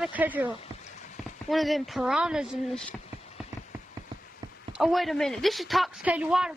gotta catch one of them piranhas in this. Oh, wait a minute. This is intoxicated water.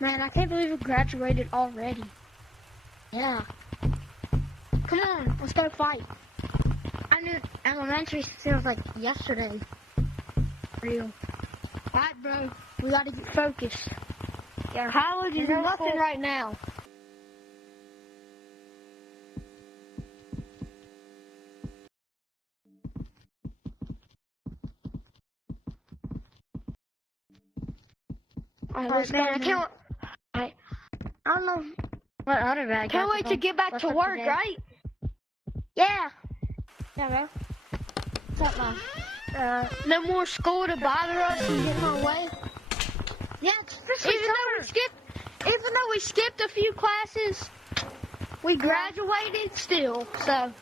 Man, I can't believe we graduated already. Yeah. Come on, let's go fight. I knew elementary feels like yesterday. Real. Alright, bro. We gotta get focused. Yeah, college is nothing right now. Alright, let's go. I don't know what other bag. Can't wait to get back to work, right? Yeah. Yeah, bro. What's up, Mom? No more school to bother us and get in our way. Yeah, even though we skipped a few classes, we graduated still. So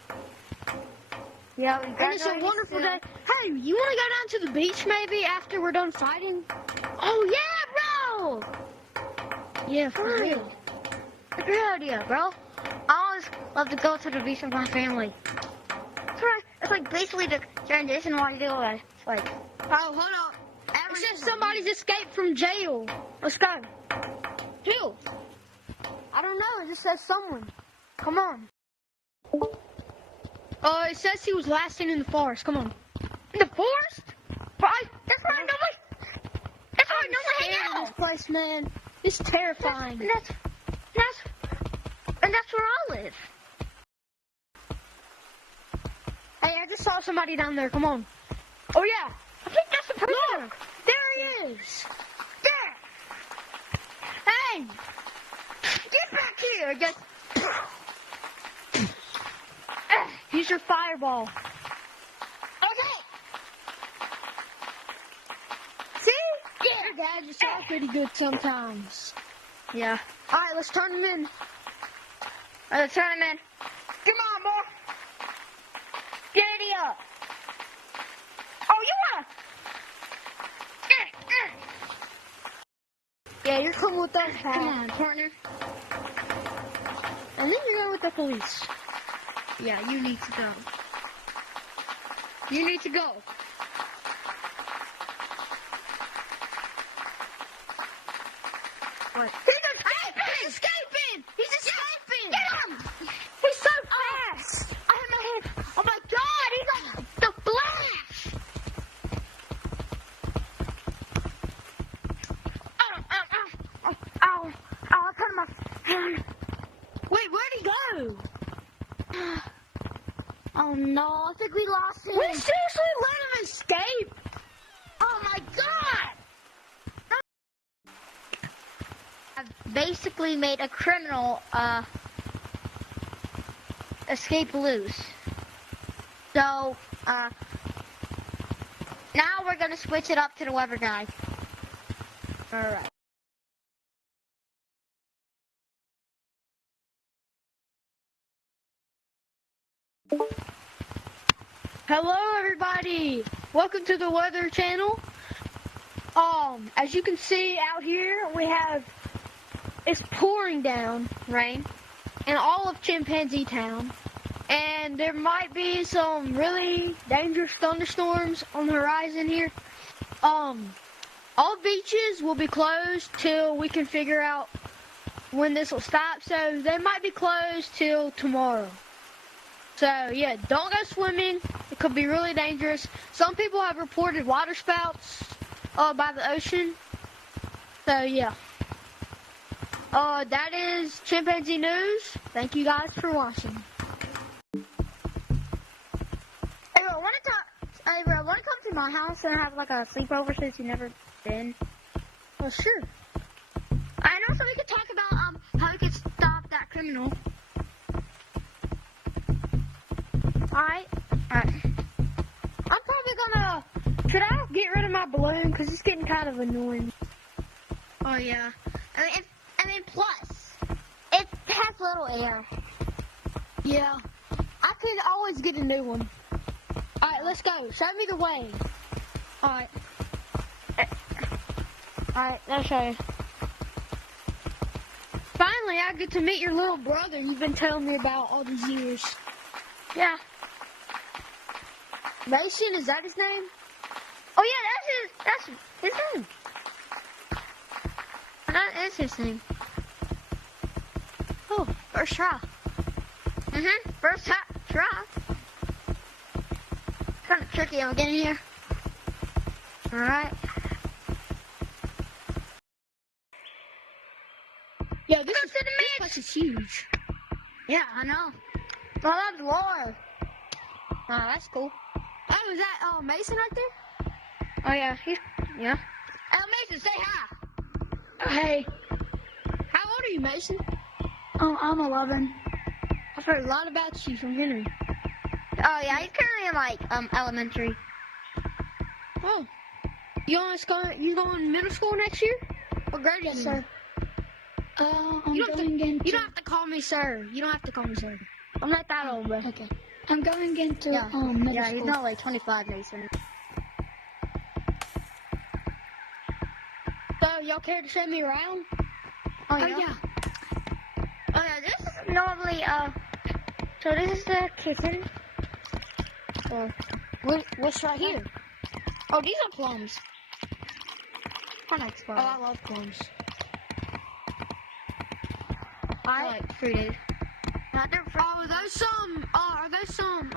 yeah, we graduated. And it's a wonderful day. Hey, you want to go down to the beach maybe after we're done fighting? Oh yeah, bro. Yeah, for real. Good idea, bro. I always love to go to the beach with my family. It's like basically the transition while you do it. It's like, oh, hold on. It says somebody's escaped from jail. Let's go. Who? I don't know. It just says someone. Come on. It says he was last seen in the forest. Come on. In the forest? That's where I normally hang out. This place, man. It's terrifying. And that's where I live. Hey, I just saw somebody down there. Come on. Oh, yeah. I think that's the person. Look. There he is. There. Hey. Get back here. I guess. Use your fireball. Okay. See? Yeah. Dad, you sound pretty good sometimes. Yeah. All right, let's turn him in. All right, let's turn him in. Come on, boy. Get up. Oh, you wanna? Yeah, you're coming with us, pal. Come on, partner. And then you're going with the police. Yeah, you need to go. You need to go. What? He's escaping! He's escaping! Get him! He's so fast! I have my head. Oh my God! He's on the flash! Ow! I hurt my hand. Wait, where'd he go? Oh no! I think we lost him. We seriously let him escape? Oh my God! I've basically made a criminal escape loose. So now we're gonna switch it up to the weather guy. Alright. Hello everybody! Welcome to the Weather Channel. As you can see out here, it's pouring down rain in all of Chimpanzee Town. And there might be some really dangerous thunderstorms on the horizon here. All beaches will be closed till we can figure out when this will stop. So they might be closed till tomorrow. So yeah, don't go swimming. It could be really dangerous. Some people have reported water spouts by the ocean. So yeah. That is Chimpanzee News. Thank you guys for watching. to my house and have like a sleepover since you've never been? Oh, sure. And also we could talk about how we could stop that criminal. Alright. I'm probably gonna. Should I get rid of my balloon? Because it's getting kind of annoying. Oh, yeah. I mean, plus, it has little air. Yeah. I could always get a new one. Alright, let's go. Show me the way. Alright. Alright, I'll show you. Finally, I get to meet your little brother you've been telling me about all these years. Yeah. Mason, is that his name? Oh, yeah, that's his name. That is his name. Oh, first try. First try. Kind of tricky. I'm getting here. Alright. Yeah, this place is huge. Yeah, I know. Well, that's Laura. Oh, that's cool. Oh, is that Mason right there? Oh, yeah. Yeah. Oh, Mason, say hi. Hey. How old are you, Mason? Oh, I'm 11. I've heard a lot about you from Henry. Oh, yeah. He's currently in, like, elementary. Oh. You going middle school next year? What grade are you in? Sir. I'm You going into... don't have to call me sir. You don't have to call me sir. I'm not that old, bro. Okay. I'm going into middle school. Yeah, he's not like 25, Mason. So, y'all care to show me around? Oh, yeah. Oh, yeah, this is normally, so this is the kitchen. So, what's right here? Oh, these are plums. Oh, I love plums. I Alright. like fruited. Now, they're Are those some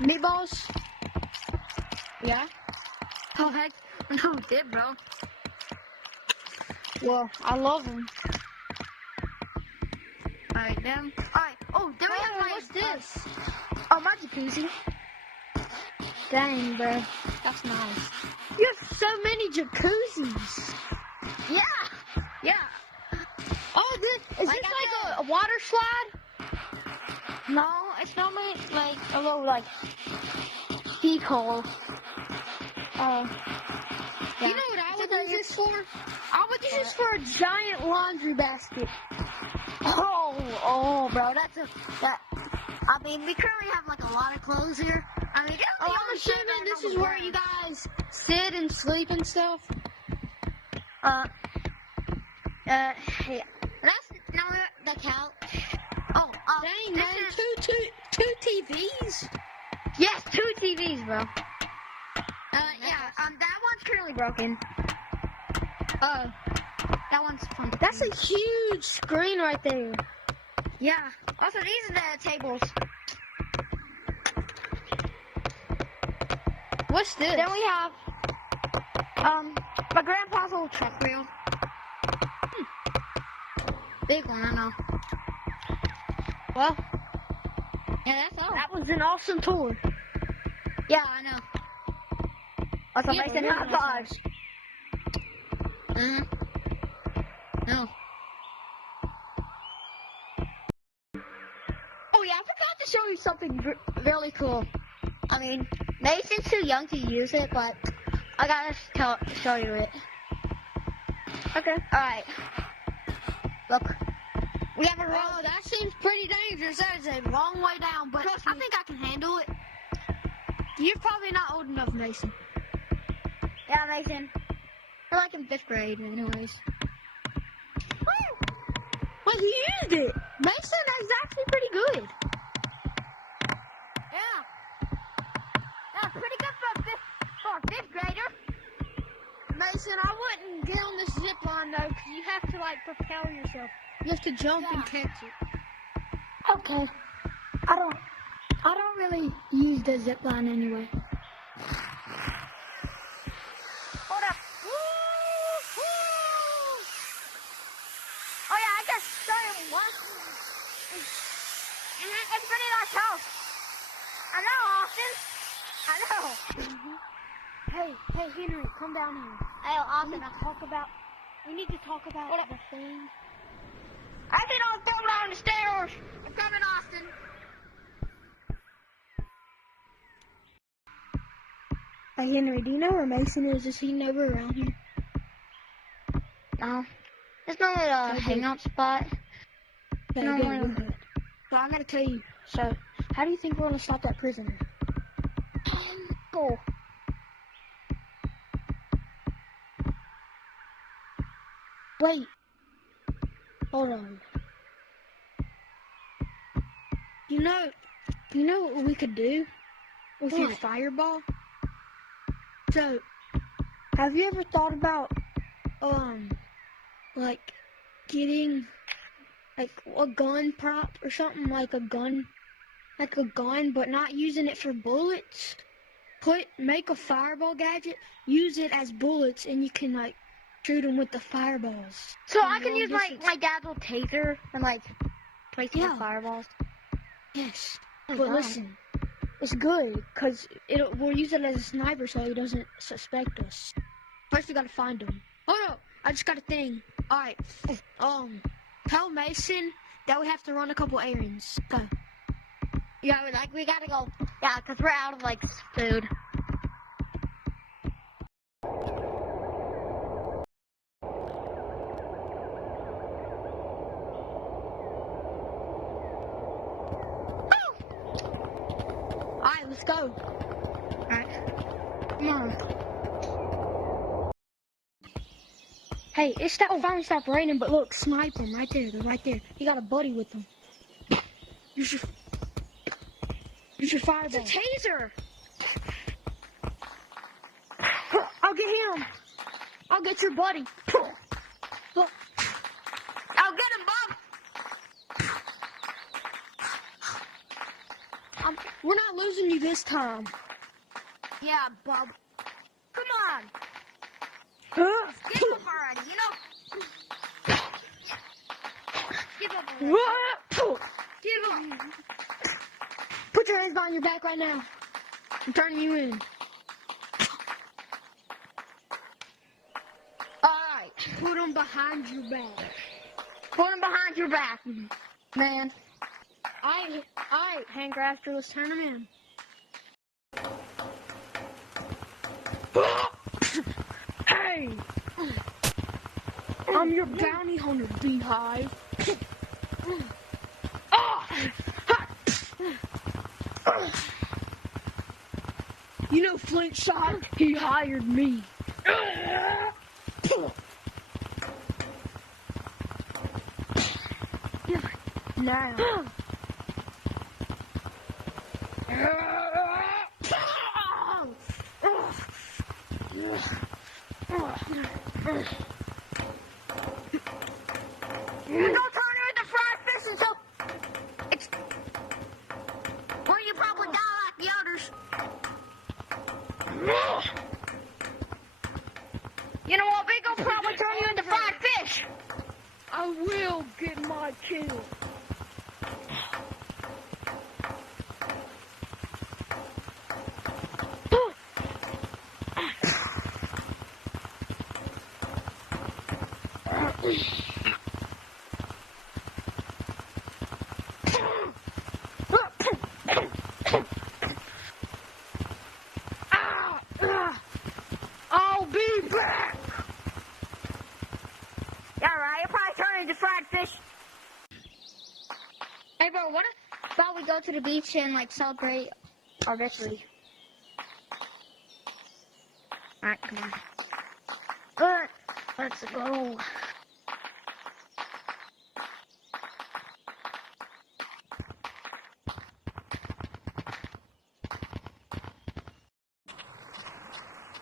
meatballs? Yeah? Oh, heck. No, did, bro. Well, I love them. Alright, then. Alright. Oh, then we have my... What's this? Oh, my jacuzzi. Dang, bro. That's nice. You have so many jacuzzis. Yeah. Yeah. Oh, is this like a water slide? No, it's normally like a little like peak hole. Yeah. You know what I would use this for? I would use this for a giant laundry basket. Oh, bro, that. I mean, we currently have like a lot of clothes here. I mean, I'm assuming this is where you guys sit and sleep and stuff. Yeah. That's no the couch. Oh, dang, man, two TVs. Yes, 2 TVs, bro. Yeah. That one's currently broken. That one's from. That's a huge screen right there. Yeah. Also, these are the tables. What's this? Then we have my grandpa's old truck wheel. Big one, I know. Well, Yeah, that's all. that was an awesome tour. Yeah, I know. Also, Yeah, Mason, we're high doing fives. No. Oh yeah, I forgot to show you something really cool. I mean, Mason's too young to use it, but I gotta show you it. Okay. Alright. Look. We have a road. Oh, that seems pretty dangerous. That is a long way down, but I think I can handle it. You're probably not old enough, Mason. Yeah, Mason. We're like in 5th grade, anyways. Well, he used it. Mason is actually pretty good. Yeah. That's pretty good for a 5th grader. Mason, I wouldn't get on this zip line though, because you have to like propel yourself. You have to jump and catch it. Okay. I don't really use the zip line anyway. Hold up. Oh yeah, I guess sorry what? It's pretty nice house. I know, Austin. I know. Hey, Henry, come down here. Hey, Austin, We need to talk about the thing. I think I'll throw down the stairs. I'm coming, Austin. Hey, Henry, do you know where Mason is? Is he never around here? No. It's not a hangout spot. Okay, No, good. So I gotta tell you, so how do you think we're gonna stop that prisoner? Cool. Wait. Hold on. You know what we could do with your What? fireball? So, have you ever thought about, like, getting, like, a gun prop or something, like a gun, but not using it for bullets? Make a fireball gadget, use it as bullets, and you can, like, shoot them with the fireballs. So from I can long use distance. my dad's little taser and, like, place Yeah. my fireballs. Yes, Oh, but God. listen, it's good, because we'll use it as a sniper so he doesn't suspect us. First we gotta find him. Oh no, I just got a thing. Alright, tell Mason that we have to run a couple errands. Go. Yeah, we gotta go. Yeah, because we're out of, like, food. Alright, let's go. Alright. Come on. Hey, finally stopped raining, but look, snipe him right there. They're right there. He got a buddy with him. Use your fireball. It's a taser. I'll get him. I'll get your buddy. Look. I'll get him, Bob. We're not losing you this time. Yeah, Bob. Come on. Huh? Give up already, you know? Give up already. Give up. Put your hands behind your back right now. I'm turning you in. Alright. Put them behind your back. Put him behind your back, man. Alright, Handcrafter, let's turn them in. Hey! I'm your bounty hunter, Bee-Hive. You know Flint Shot? He hired me. Now. You don't turn her into fried fish until it's where you probably die like the others. You know what? We gonna probably turn you into fried fish. I will get my kill. I'll be back. Yeah, right. You'll probably turn into fried fish. Hey, bro. What about we go to the beach and like celebrate our victory? All right, come on. Let's go.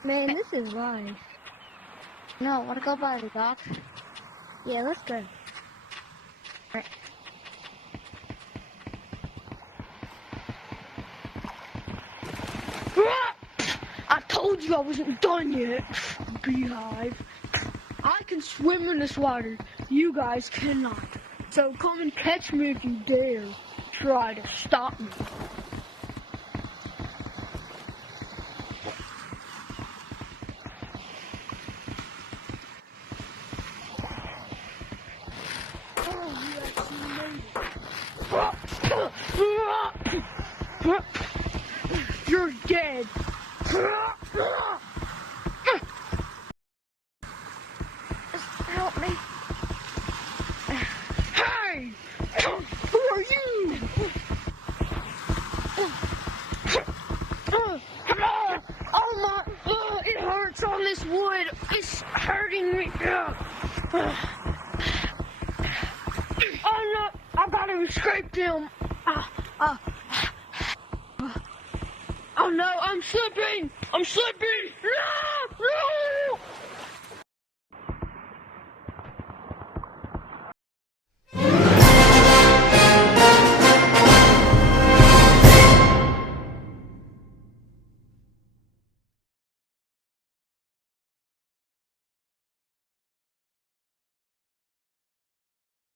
Man, this is nice. No, wanna go by the dock? Yeah, let's go. Alright. I told you I wasn't done yet, Bee-Hive. I can swim in this water. You guys cannot. So come and catch me if you dare try to stop me. You're dead. Just help me. Hey! Who are you? Oh my, it hurts on this wood. It's hurting me. Oh no, I gotta escape them. Oh no, I'm slipping. I'm slipping. No, no.